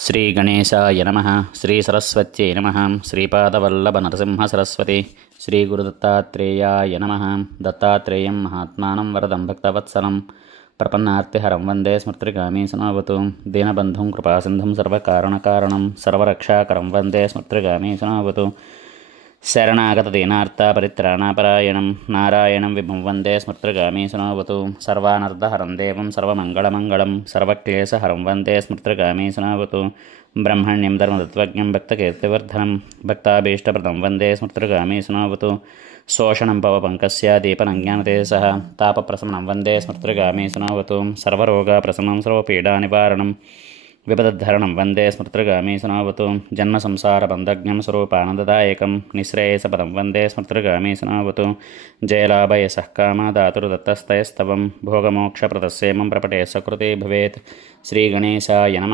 శ్రీ గణేశాయ నమః. శ్రీ సరస్వత్యై నమః. శ్రీపాదవల్లభ నరసింహ సరస్వతి. శ్రీ గురుదత్తాత్రేయాయ నమః. దత్తాత్రేయం మహాత్మానం వరదం భక్తవత్సలం ప్రపన్నార్తిహరం వందే స్మృతిగామీ సనావతు. దీనబంధుం కృపాసింధుం సర్వకారణకారణం సర్వరక్షాకరం వందే స్మృతిగామీ సనావతు. శరణాగతదీనార్తాపరిత్రాణాపరాయణం నారాయణం విభుం వందే స్మృతిగామీ సనావతు. సర్వానర్ధహరం దేవం సర్వమంగళమంగళం సర్వక్లేశహరం వందే స్మృతిగామీ సనావతు. బ్రహ్మణ్యం ధర్మతత్వజ్ఞం భక్తకీర్తివర్ధనం భక్తాభీష్టప్రదం వందే స్మృతిగామీ సనావతు. శోషణం పవపంకస్య దీపనం జ్ఞానతేజసః తాపప్రశమనం వందే స్మృతిగామీ సనావతు. సర్వరోగప్రశమనం సర్వపీడానివారణం విపదద్ధరణం వందే స్మృతిగామీ సనావతు. జన్మసంసారబంధజ్ఞం స్వరూపానందదాయకం నిశ్రేయసపదం వందే స్మృతిగామీ సనావతు. జయలాభయసః కామదాతుర్దత్తస్తయస్తవం భోగమోక్షప్రదస్సేమం ప్రపటే సకృతే భవేత్. శ్రీగణేశాయ నమః.